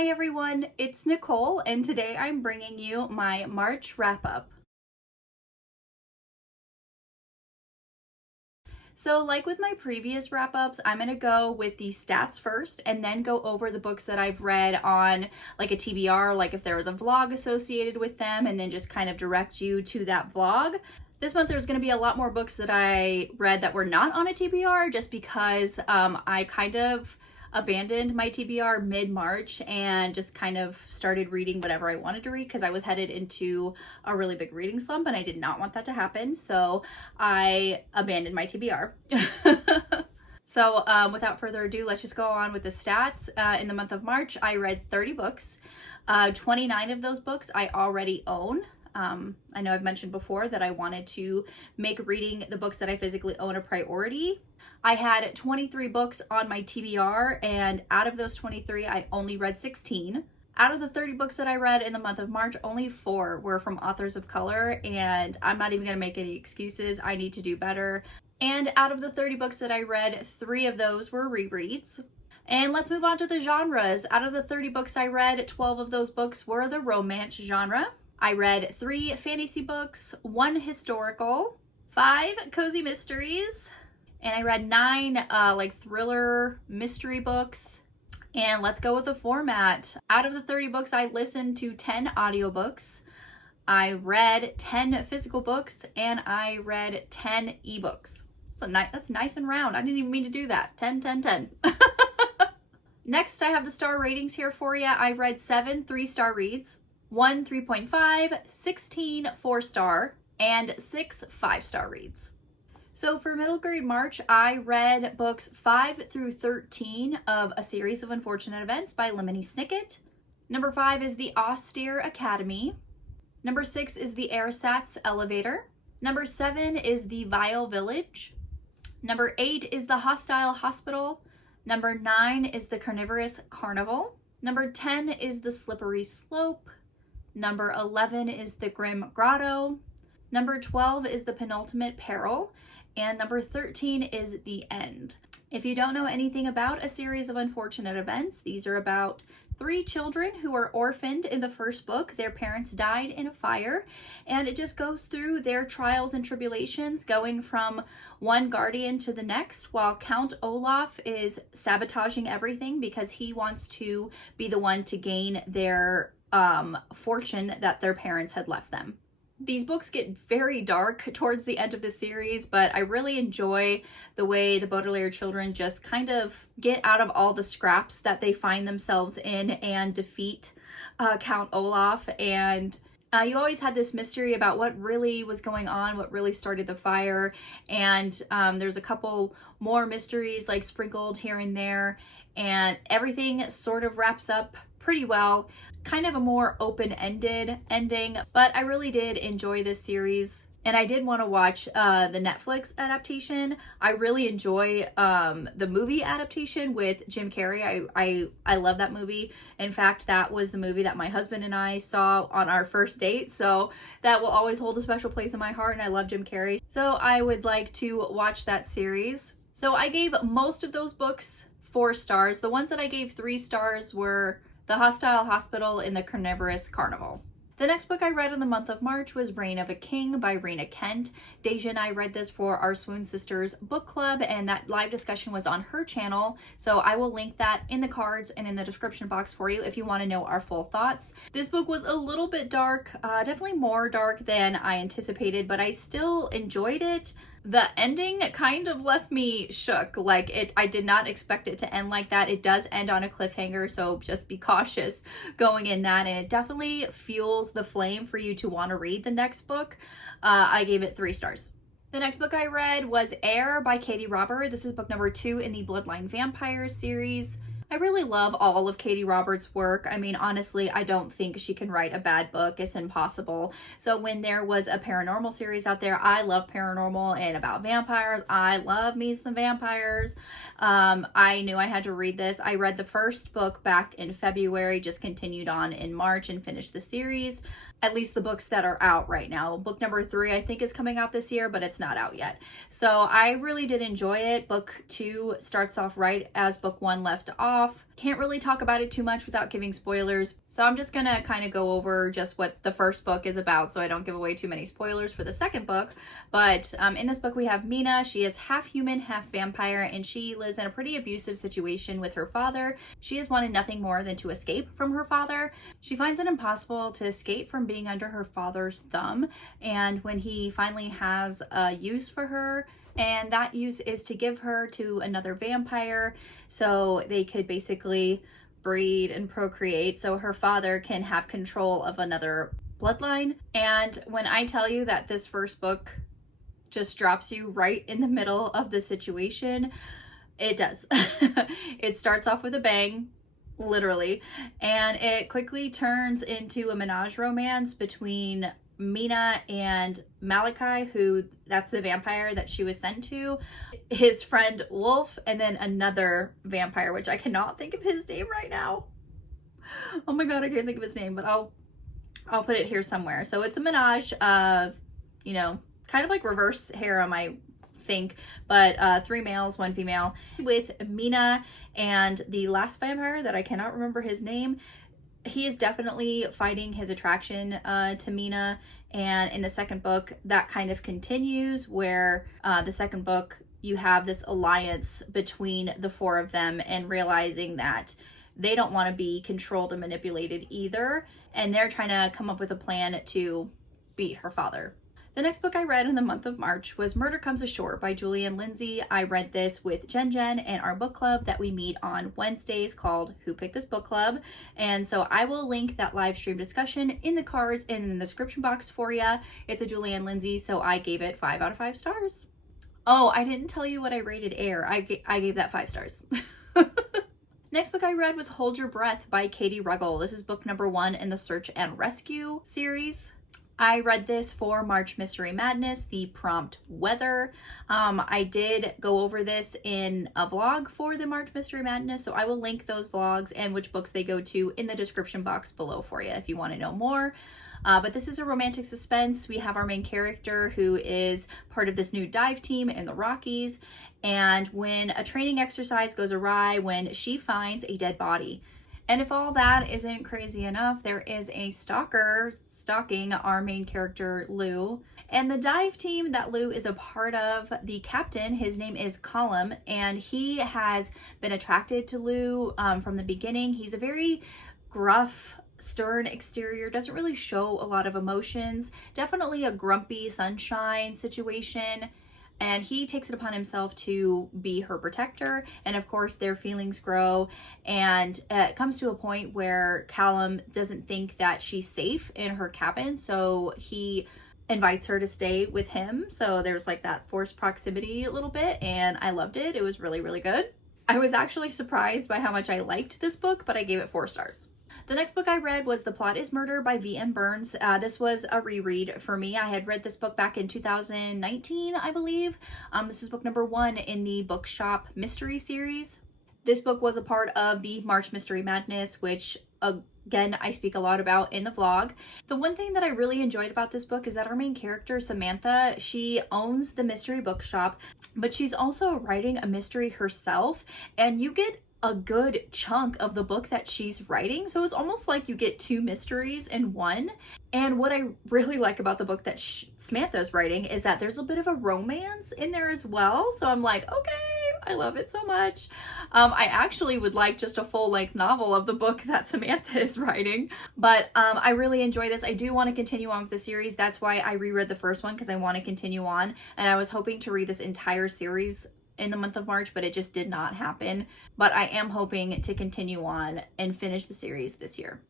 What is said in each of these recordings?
Hi everyone, it's Nicole, and today I'm bringing you my March wrap-up. So like with my previous wrap-ups, I'm going to go with the stats first and then go over the books that I've read on like a TBR, like if there was a vlog associated with them, and then just kind of direct you to that vlog. This month there's going to be a lot more books that I read that were not on a TBR just because I kind of abandoned my TBR mid-March and just kind of started reading whatever I wanted to read because I was headed into a really big reading slump and I did not want that to happen. So I abandoned my TBR. So without further ado, let's just go on with the stats. In the month of March, I read 30 books. 29 of those books I already own. I know I've mentioned before that I wanted to make reading the books that I physically own a priority. I had 23 books on my TBR, and out of those 23, I only read 16. Out of the 30 books that I read in the month of March, only 4 were from authors of color, and I'm not even going to make any excuses. I need to do better. And out of the 30 books that I read, 3 of those were rereads. And let's move on to the genres. Out of the 30 books I read, 12 of those books were the romance genre. I read 3 fantasy books, 1 historical, 5 cozy mysteries, and I read 9 like thriller mystery books. And let's go with the format. Out of the 30 books, I listened to 10 audiobooks. I read 10 physical books, and I read 10 ebooks. So that's nice and round. I didn't even mean to do that. 10, 10, 10. Next, I have the star ratings here for you. I read 7 3-star reads, 1 3.5, 16 4-star, and 6 5-star reads. So for middle grade March, I read books 5 through 13 of A Series of Unfortunate Events by Lemony Snicket. Number 5 is The Austere Academy. Number 6 is The Ersatz Elevator. Number 7 is The Vile Village. Number 8 is The Hostile Hospital. Number 9 is The Carnivorous Carnival. Number 10 is The Slippery Slope. Number 11 is The Grim Grotto. Number 12 is The Penultimate Peril. And number 13 is The End. If you don't know anything about A Series of Unfortunate Events, these are about 3 children who are orphaned in the first book. Their parents died in a fire, and it just goes through their trials and tribulations going from one guardian to the next, while Count Olaf is sabotaging everything because he wants to be the one to gain their fortune that their parents had left them. These books get very dark towards the end of the series, but I really enjoy the way the Baudelaire children just kind of get out of all the scraps that they find themselves in and defeat Count Olaf. And you always had this mystery about what really was going on, what really started the fire. And there's a couple more mysteries like sprinkled here and there, and everything sort of wraps up pretty well. Kind of a more open-ended ending, but I really did enjoy this series. And I did want to watch the Netflix adaptation. I really enjoy the movie adaptation with Jim Carrey. I love that movie. In fact, that was the movie that my husband and I saw on our first date. So that will always hold a special place in my heart, and I love Jim Carrey. So I would like to watch that series. So I gave most of those books 4 stars. The ones that I gave 3 stars were The Hostile Hospital and The Carnivorous Carnival. The next book I read in the month of March was Reign of a King by Rena Kent. Deja and I read this for our Swoon Sisters book club, and that live discussion was on her channel. So I will link that in the cards and in the description box for you if you want to know our full thoughts. This book was a little bit dark, definitely more dark than I anticipated, but I still enjoyed it. The ending kind of left me shook. I did not expect it to end like that. It does end on a cliffhanger, so just be cautious going in that, and it definitely fuels the flame for you to want to read the next book. I gave it 3 stars. The next book I read was Air by Katie Robert. This is book number 2 in the Bloodline Vampires series. I really love all of Katie Roberts' work. I mean, honestly, I don't think she can write a bad book. It's impossible. So when there was a paranormal series out there, I love paranormal and about vampires. I love me some vampires. I knew I had to read this. I read the first book back in February, just continued on in March and finished the series. At least the books that are out right now. Book number 3, I think, is coming out this year, but it's not out yet. So I really did enjoy it. Book 2 starts off right as book 1 left off. off. Can't really talk about it too much without giving spoilers, so I'm just gonna kind of go over just what the first book is about so I don't give away too many spoilers for the second book. But in this book we have Mina. She is half human, half vampire, and she lives in a pretty abusive situation with her father. She has wanted nothing more than to escape from her father. She finds it impossible to escape from being under her father's thumb, and when he finally has a use for her, and that use is to give her to another vampire so they could basically breed and procreate so her father can have control of another bloodline. And when I tell you that this first book just drops you right in the middle of the situation, it does. It starts off with a bang, literally, and it quickly turns into a menage romance between Mina and Malachi, who that's the vampire that she was sent to, his friend Wolf, and then another vampire, which I cannot think of his name right now. Oh my god, I can't think of his name, but I'll put it here somewhere. So it's a menage of, you know, kind of like reverse harem, I think, but 3 males, 1 female, with Mina and the last vampire that I cannot remember his name. He is definitely fighting his attraction to Mina, and in the second book that kind of continues where the second book you have this alliance between the 4 of them and realizing that they don't want to be controlled and manipulated either, and they're trying to come up with a plan to beat her father. The next book I read in the month of March was Murder Comes Ashore by Julie and Lindsey. I read this with Jen and our book club that we meet on Wednesdays called Who Picked This Book Club. And so I will link that live stream discussion in the cards and in the description box for you. It's a Julie and Lindsey, so I gave it 5 out of 5 stars. Oh, I didn't tell you what I rated Air. I gave that 5 stars. Next book I read was Hold Your Breath by Katie Ruggles. This is book number 1 in the Search and Rescue series. I read this for March Mystery Madness, the prompt weather. I did go over this in a vlog for the March Mystery Madness, so I will link those vlogs and which books they go to in the description box below for you if you want to know more. But this is a romantic suspense. We have our main character who is part of this new dive team in the Rockies, and when a training exercise goes awry, when she finds a dead body. And if all that isn't crazy enough, there is a stalker stalking our main character, Lou. And the dive team that Lou is a part of, the captain, his name is Colum, and he has been attracted to Lou from the beginning. He's a very gruff, stern exterior, doesn't really show a lot of emotions. Definitely a grumpy sunshine situation. And he takes it upon himself to be her protector. And of course, their feelings grow. And it comes to a point where Callum doesn't think that she's safe in her cabin. So he invites her to stay with him. So there's like that forced proximity a little bit. And I loved it. It was really, really good. I was actually surprised by how much I liked this book, but I gave it 4 stars. The next book I read was The Plot is Murder by V.M. Burns. This was a reread for me. I had read this book back in 2019, I believe. This is book number 1 in the Bookshop Mystery series. This book was a part of the March Mystery Madness, which again, I speak a lot about in the vlog. The one thing that I really enjoyed about this book is that our main character, Samantha, she owns the mystery bookshop, but she's also writing a mystery herself, and you get a good chunk of the book that she's writing. So it's almost like you get 2 mysteries in one. And what I really like about the book that Samantha's writing is that there's a bit of a romance in there as well. So I'm like, okay, I love it so much. I actually would like just a full-length novel of the book that Samantha is writing. But I really enjoy this. I do want to continue on with the series. That's why I reread the first one, because I want to continue on. And I was hoping to read this entire series in the month of March, but it just did not happen. But I am hoping to continue on and finish the series this year.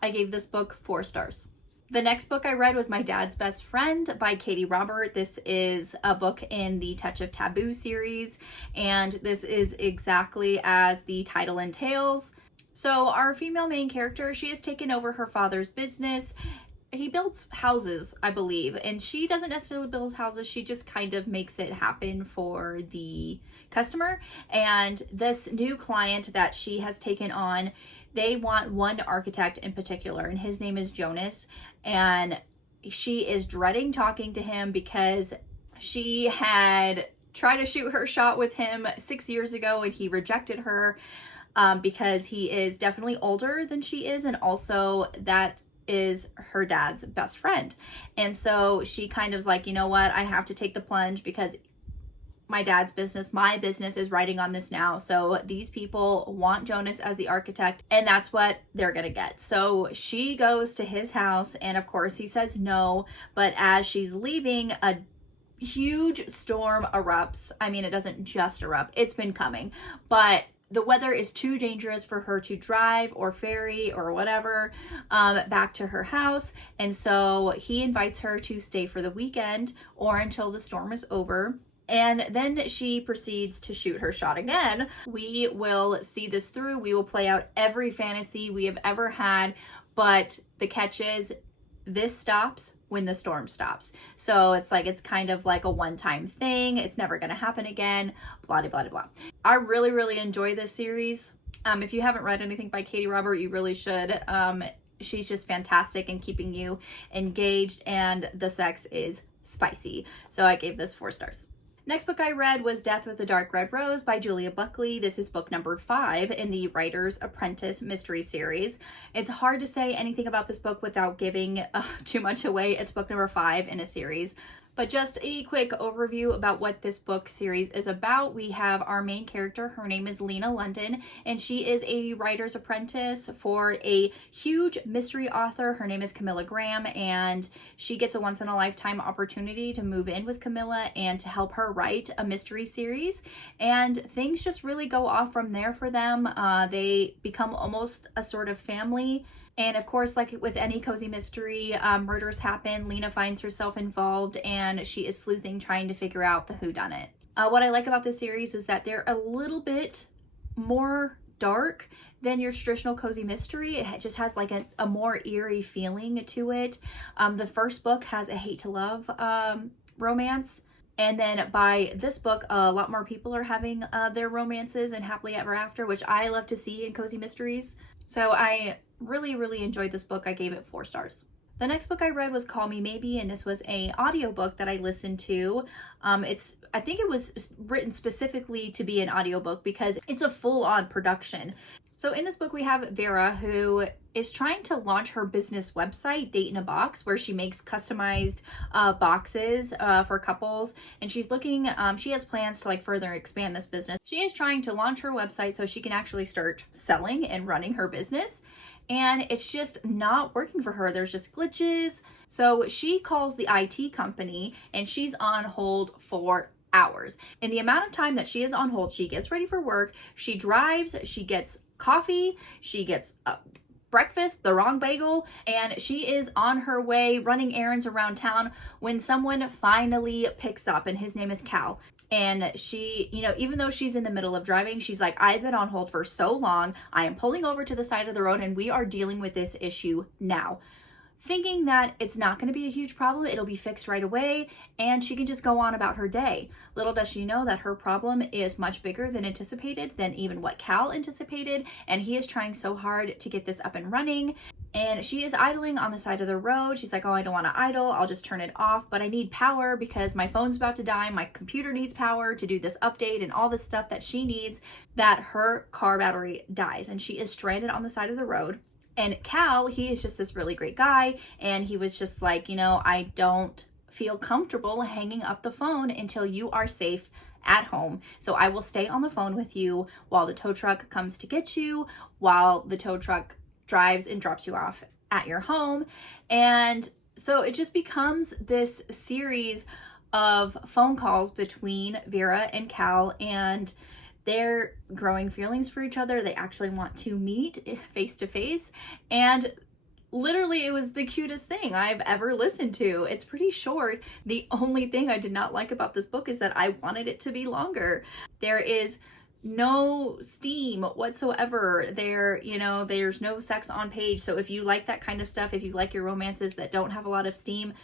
I gave this book 4 stars. The next book I read was My Dad's Best Friend by Katie Robert. This is a book in the Touch of Taboo series, and this is exactly as the title entails. So our female main character, she has taken over her father's business. He builds houses, I believe, and she doesn't necessarily build houses. She just kind of makes it happen for the customer. And this new client that she has taken on, they want one architect in particular, and his name is Jonas. And she is dreading talking to him because she had tried to shoot her shot with him 6 years ago and he rejected her. because he is definitely older than she is, and also that is her dad's best friend. And so she kind of is like, you know what, I have to take the plunge because my dad's business, my business is writing on this now. So these people want Jonas as the architect, and that's what they're gonna get. So she goes to his house, and of course he says no, but as she's leaving, a huge storm erupts. I mean, it doesn't just erupt, it's been coming, but the weather is too dangerous for her to drive or ferry or whatever back to her house. And so he invites her to stay for the weekend or until the storm is over. And then she proceeds to shoot her shot again. We will see this through. We will play out every fantasy we have ever had. But the catch is, this stops when the storm stops. So it's like, it's kind of like a one-time thing. It's never going to happen again. Blah, blah, blah, blah. I really, really enjoy this series. If you haven't read anything by Katie Robert, you really should. She's just fantastic in keeping you engaged, and the sex is spicy. So I gave this 4 stars. Next book I read was Death with a Dark Red Rose by Julia Buckley. This is book number 5 in the Writer's Apprentice mystery series. It's hard to say anything about this book without giving too much away. It's book number 5 in a series. But just a quick overview about what this book series is about. We have our main character. Her name is Lena London, and she is a writer's apprentice for a huge mystery author. Her name is Camilla Graham, and she gets a once-in-a-lifetime opportunity to move in with Camilla and to help her write a mystery series. And things just really go off from there for them. They become almost a sort of family. And of course, like with any cozy mystery, murders happen. Lena finds herself involved, and she is sleuthing, trying to figure out the whodunit. What I like about this series is that they're a little bit more dark than your traditional cozy mystery. It just has like a more eerie feeling to it. The first book has a hate to love romance. And then by this book, a lot more people are having their romances and happily ever after, which I love to see in cozy mysteries. So I really, really enjoyed this book. I gave it 4 stars. The next book I read was Call Me Maybe, and this was an audiobook that I listened to. I think it was written specifically to be an audiobook because it's a full-on production. So in this book, we have Vera, who is trying to launch her business website, Date in a Box, where she makes customized boxes for couples. And she's looking, she has plans to like further expand this business. She is trying to launch her website so she can actually start selling and running her business. And it's just not working for her. There's just glitches. So she calls the IT company, and she's on hold for hours. In the amount of time that she is on hold, she gets ready for work, she drives, she gets coffee, she gets breakfast, the wrong bagel, and she is on her way running errands around town when someone finally picks up, and his name is Cal. And she, you know, even though she's in the middle of driving, she's like, I've been on hold for so long, I am pulling over to the side of the road, and we are dealing with this issue now. Thinking that it's not going to be a huge problem, it'll be fixed right away, and she can just go on about her day. Little does she know that her problem is much bigger than anticipated, than even what Cal anticipated, and he is trying so hard to get this up and running. And she is idling on the side of the road. She's like, oh, I don't want to idle, I'll just turn it off, but I need power because my phone's about to die, my computer needs power to do this update and all this stuff that she needs, that her car battery dies, and she is stranded on the side of the road. And Cal, he is just this really great guy, and he was just like, you know, I don't feel comfortable hanging up the phone until you are safe at home. So I will stay on the phone with you while the tow truck comes to get you, while the tow truck drives and drops you off at your home. And so it just becomes this series of phone calls between Vera and Cal, and they're growing feelings for each other. They actually want to meet face to face. And literally, it was the cutest thing I've ever listened to. It's pretty short. The only thing I did not like about this book is that I wanted it to be longer. There is no steam whatsoever. There's no sex on page. So if you like that kind of stuff, if you like your romances that don't have a lot of steam,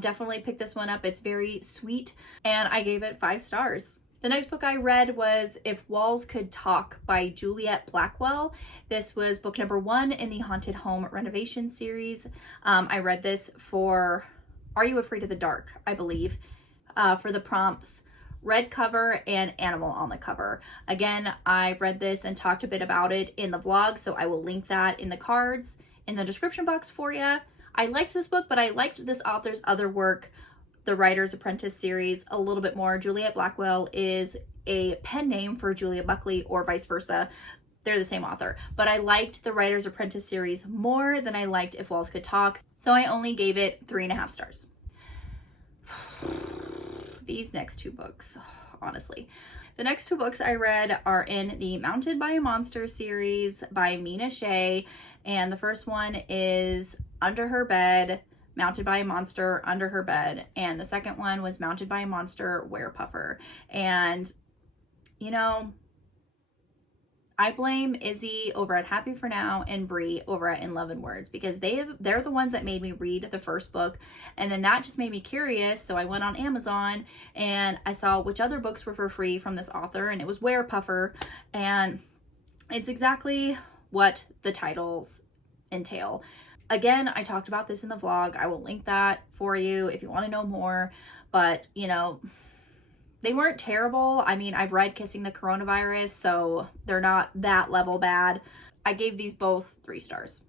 definitely pick this one up. It's very sweet, and I gave it 5 stars. The next book I read was If Walls Could Talk by Juliet Blackwell. This was book number 1 in the Haunted Home Renovation series. I read this for Are You Afraid of the Dark, I believe, for the prompts red cover and animal on the cover. Again, I read this and talked a bit about it in the vlog, so I will link that in the cards in the description box for you. I liked this book, but I liked this author's other work, the Writer's Apprentice series, a little bit more. Juliet Blackwell is a pen name for Julia Buckley, or vice versa. They're the same author, but I liked the Writer's Apprentice series more than I liked If Walls Could Talk, so I only gave it 3.5 stars. These next two books, honestly. The next two books I read are in the Mounted by a Monster series by Mina Shea, and the first one is Under Her Bed, Mounted by a Monster Under Her Bed, and the second one was Mounted by a Monster Werepuffer. And, you know, I blame Izzy over at Happy for Now and Bree over at In Love and Words, because they're the ones that made me read the first book, and then that just made me curious. So I went on Amazon and I saw which other books were for free from this author, and it was Werepuffer, and it's exactly what the titles entail. Again, I talked about this in the vlog. I will link that for you if you want to know more, but you know, they weren't terrible. I mean, I've read Kissing the Coronavirus, so they're not that level bad. I gave these both 3 stars.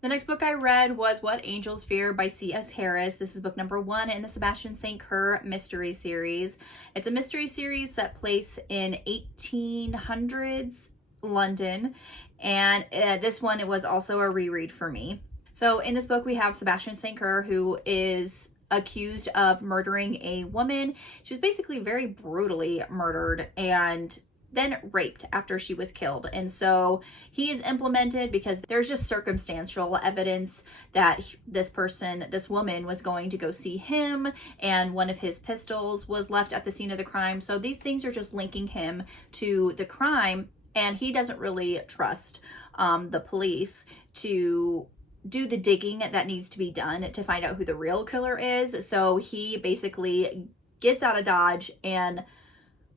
The next book I read was What Angels Fear by C.S. Harris. This is book number 1 in the Sebastian St. Cyr mystery series. It's a mystery series set place in 1800s London, and this one, it was also a reread for me. So in this book, we have Sebastian St. Cyr, who is accused of murdering a woman. She was basically very brutally murdered and then raped after she was killed. And so he is implemented because there's just circumstantial evidence that this woman was going to go see him, and one of his pistols was left at the scene of the crime. So these things are just linking him to the crime, and he doesn't really trust the police to do the digging that needs to be done to find out who the real killer is. So he basically gets out of Dodge, and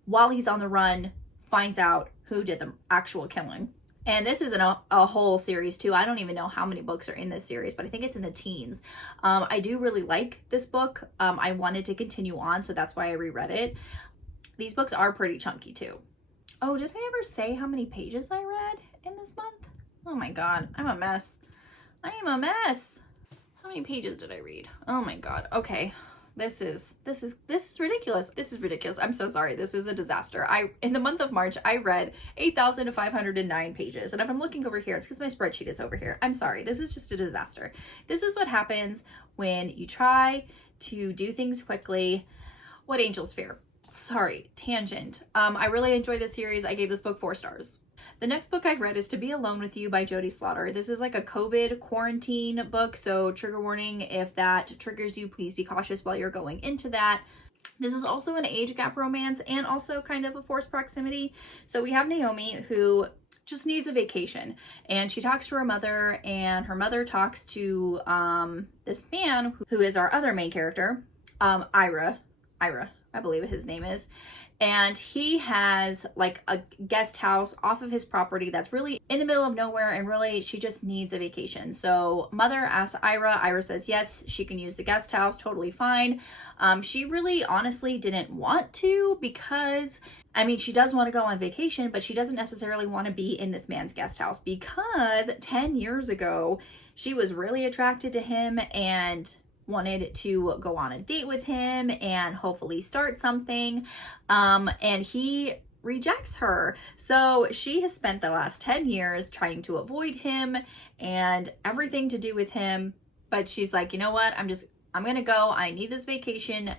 while he's on the run, finds out who did the actual killing. And this isn't a whole series too. I don't even know how many books are in this series, but I think it's in the teens. I do really like this book. I wanted to continue on, so that's why I reread it. These books are pretty chunky too. Oh, did I ever say how many pages I read in this month? Oh my God, I'm a mess. I am a mess. How many pages did I read? Oh my God. Okay. This is ridiculous. This is ridiculous. I'm so sorry. This is a disaster. In the month of March, I read 8,509 pages. And if I'm looking over here, it's because my spreadsheet is over here. I'm sorry. This is just a disaster. This is what happens when you try to do things quickly. What Angels Fear. Sorry, tangent. I really enjoyed this series. I gave this book 4 stars. The next book I've read is To Be Alone with You by Jody Slaughter. This is like a COVID quarantine book, so trigger warning, if that triggers you, please be cautious while you're going into that. This is also an age gap romance and also kind of a forced proximity. So we have Naomi, who just needs a vacation, and she talks to her mother, and her mother talks to this man who is our other main character, Ira, I believe his name is. And he has like a guest house off of his property that's really in the middle of nowhere, and really she just needs a vacation. So mother asks Ira says yes, she can use the guest house, totally fine. She really honestly didn't want to, because I mean, she does want to go on vacation, but she doesn't necessarily want to be in this man's guest house, because 10 years ago she was really attracted to him and wanted to go on a date with him and hopefully start something, and he rejects her. So she has spent the last 10 years trying to avoid him and everything to do with him, but she's like, you know what, I'm gonna go, I need this vacation,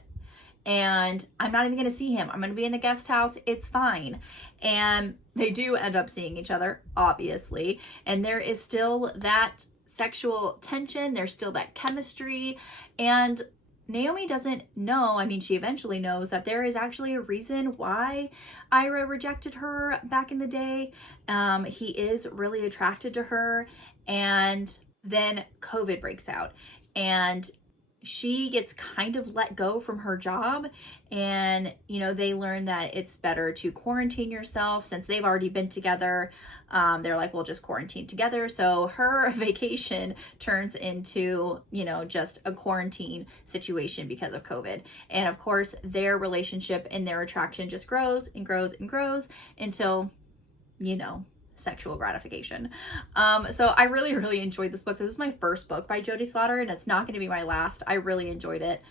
and I'm not even gonna see him. I'm gonna be in the guest house, it's fine. And they do end up seeing each other, obviously, and there is still that sexual tension, there's still that chemistry, and Naomi doesn't know, I mean, she eventually knows that there is actually a reason why Ira rejected her back in the day. He is really attracted to her, and then COVID breaks out, and she gets kind of let go from her job, and you know, they learn that it's better to quarantine yourself since they've already been together. They're like, we'll just quarantine together. So her vacation turns into, you know, just a quarantine situation because of COVID. And of course, their relationship and their attraction just grows and grows and grows until, you know, sexual gratification. So I really enjoyed this book. This was my first book by Jodie Slaughter, and it's not going to be my last. I really enjoyed it.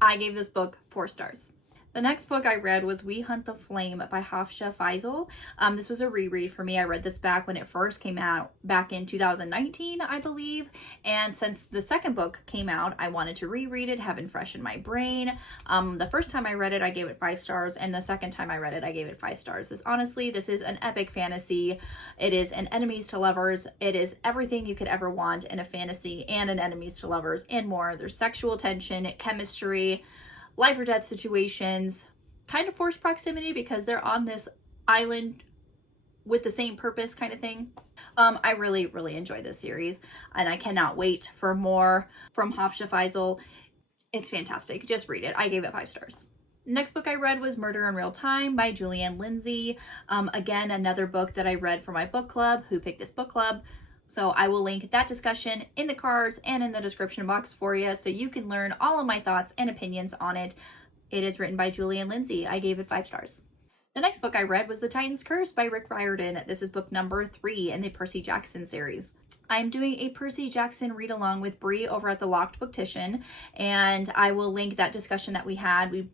I gave this book 4 stars. The next book I read was We Hunt the Flame by Hafsa Faizal. This was a reread for me. I read this back when it first came out, back in 2019, I believe. And since the second book came out, I wanted to reread it, have it fresh in my brain. The first time I read it, I gave it 5 stars. And the second time I read it, I gave it 5 stars. This is an epic fantasy. It is an enemies to lovers. It is everything you could ever want in a fantasy and an enemies to lovers and more. There's sexual tension, chemistry, life or death situations, kind of forced proximity because they're on this island with the same purpose kind of thing. I really enjoyed this series, and I cannot wait for more from Hafsa Faizal. It's fantastic. Just read it. I gave it 5 stars. Next book I read was Murder in Real Time by Julianne Lindsey. Again, another book that I read for my book club. Who picked this book club? So I will link that discussion in the cards and in the description box for you so you can learn all of my thoughts and opinions on it. It is written by Julianne Lindsey. I gave it 5 stars. The next book I read was The Titan's Curse by Rick Riordan. This is book number 3 in the Percy Jackson series. I'm doing a Percy Jackson read along with Bree over at the Locked Booktition, and I will link that discussion that we had. We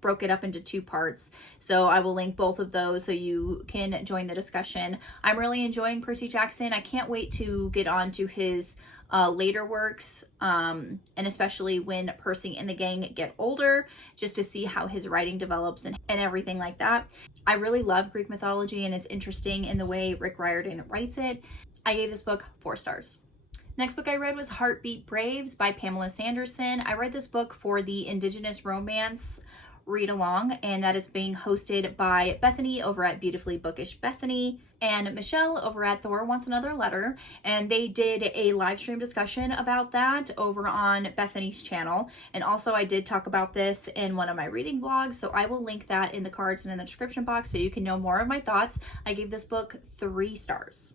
broke it up into 2 parts, so I will link both of those so you can join the discussion. I'm really enjoying Percy Jackson. I can't wait to get on to his later works, and especially when Percy and the gang get older, just to see how his writing develops and everything like that. I really love Greek mythology, and it's interesting in the way Rick Riordan writes it. I gave this book 4 stars. Next book I read was Heartbeat Braves by Pamela Sanderson. I read this book for the Indigenous Romance read along, and that is being hosted by Bethany over at Beautifully Bookish Bethany and Michelle over at Thor Wants Another Letter, and they did a live stream discussion about that over on Bethany's channel. And also I did talk about this in one of my reading vlogs, so I will link that in the cards and in the description box so you can know more of my thoughts. I gave this book 3 stars.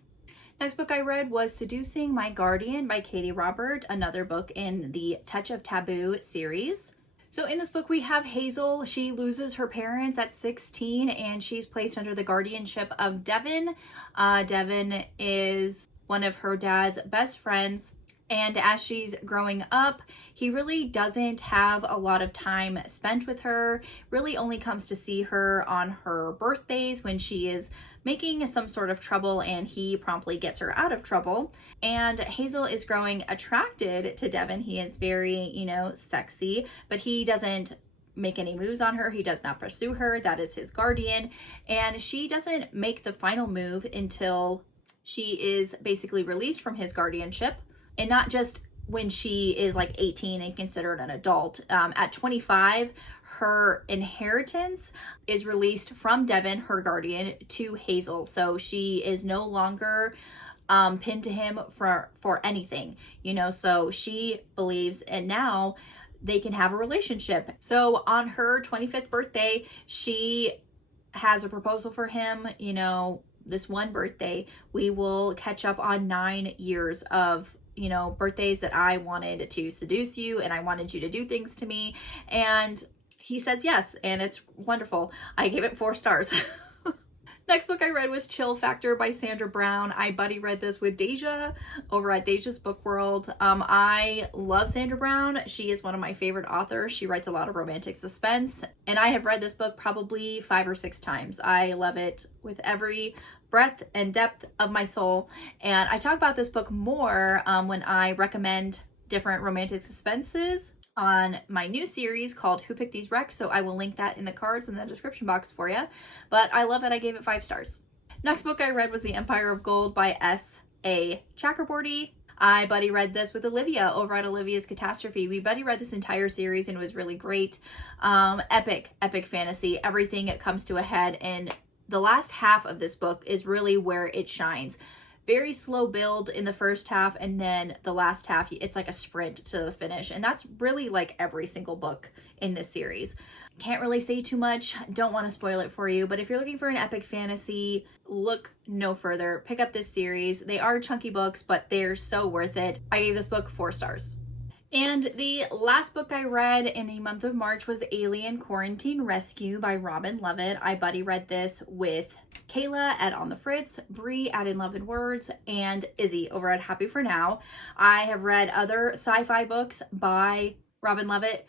Next book I read was Seducing My Guardian by Katie Robert, another book in the Touch of Taboo series. So in this book we have Hazel. She loses her parents at 16 and she's placed under the guardianship of Devin. Devin is one of her dad's best friends, and as she's growing up, he really doesn't have a lot of time spent with her, really only comes to see her on her birthdays when she is making some sort of trouble, and he promptly gets her out of trouble. And Hazel is growing attracted to Devin. He is very, you know, sexy, but he doesn't make any moves on her. He does not pursue her. That is his guardian. And she doesn't make the final move until she is basically released from his guardianship. And not just when she is like 18 and considered an adult. At 25, her inheritance is released from Devin, her guardian, to Hazel. So she is no longer pinned to him for anything, you know, so she believes, and now they can have a relationship. So on her 25th birthday, she has a proposal for him, you know, this one birthday. We will catch up on 9 years of, you know, birthdays that I wanted to seduce you and I wanted you to do things to me. And he says yes, and it's wonderful. I gave it 4 stars. Next book I read was Chill Factor by Sandra Brown. I buddy read this with Deja over at Deja's Book World. I love Sandra Brown. She is one of my favorite authors. She writes a lot of romantic suspense, and I have read this book probably 5 or 6 times. I love it with every breadth and depth of my soul. And I talk about this book more when I recommend different romantic suspenses on my new series called Who Picked These Wrecks, so I will link that in the cards in the description box for you. But I love it. I gave it 5 stars. Next book I read was The Empire of Gold by S.A. Chakraborty. I buddy read this with Olivia over at Olivia's Catastrophe. We buddy read this entire series and it was really great. Epic fantasy. Everything comes to a head, and the last half of this book is really where it shines. very slow build in the first half, and then the last half, it's like a sprint to the finish. And that's really like every single book in this series. Can't really say too much, don't want to spoil it for you, but if you're looking for an epic fantasy, look no further. Pick up this series. They are chunky books, but they're so worth it. I gave this book 4 stars. And the last book I read in the month of March was Alien Quarantine Rescue by Robin Levitt. I buddy read this with Kayla at On the Fritz, Bree at In Love and Words, and Izzy over at Happy for Now. I have read other sci-fi books by Robin Levitt,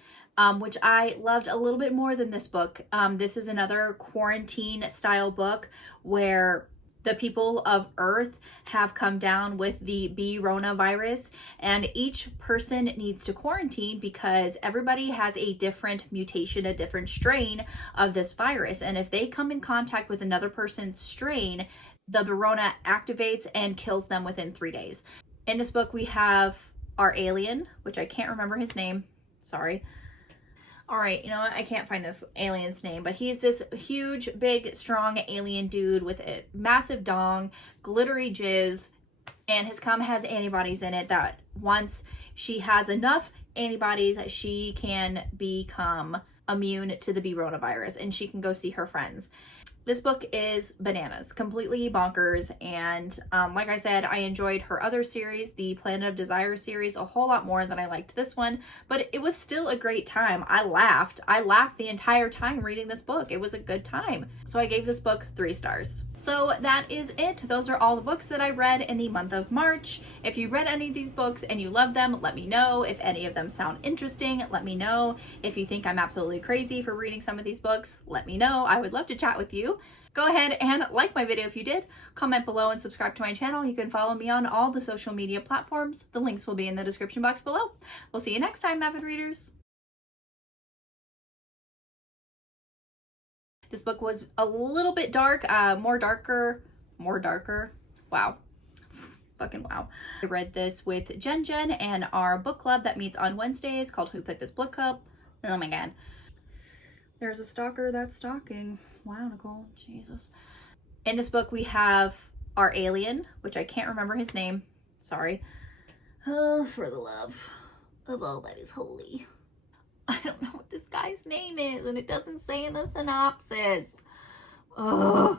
which I loved a little bit more than this book. This is another quarantine style book where the people of Earth have come down with the coronavirus, and each person needs to quarantine because everybody has a different mutation, a different strain of this virus. And if they come in contact with another person's strain, the corona activates and kills them within 3 days. In this book, we have our alien, which I can't remember his name. Sorry. All right, you know what? I can't find this alien's name, but he's this huge, big, strong alien dude with a massive dong, glittery jizz, and his cum has antibodies in it that once she has enough antibodies, she can become immune to the coronavirus and she can go see her friends. This book is bananas, completely bonkers, and like I said, I enjoyed her other series, the Planet of Desire series, a whole lot more than I liked this one, but it was still a great time. I laughed the entire time reading this book. It was a good time. So I gave this book 3 stars. So that is it. Those are all the books that I read in the month of March. If you read any of these books and you love them, let me know. If any of them sound interesting, let me know. If you think I'm absolutely crazy for reading some of these books, let me know. I would love to chat with you. Go ahead and like my video if you did, comment below and subscribe to my channel. You can follow me on all the social media platforms. The links will be in the description box below. We'll see you next time, avid readers. This book was a little bit dark, more darker. Wow. Fucking wow. I read this with Jen and our book club that meets on Wednesdays called Who Picked This Book Club. Oh my god. There's a stalker that's stalking. Wow, Nicole. Jesus. In this book, we have our alien, which I can't remember his name. Sorry. Oh, for the love of all that is holy. I don't know what this guy's name is, and it doesn't say in the synopsis. Ugh.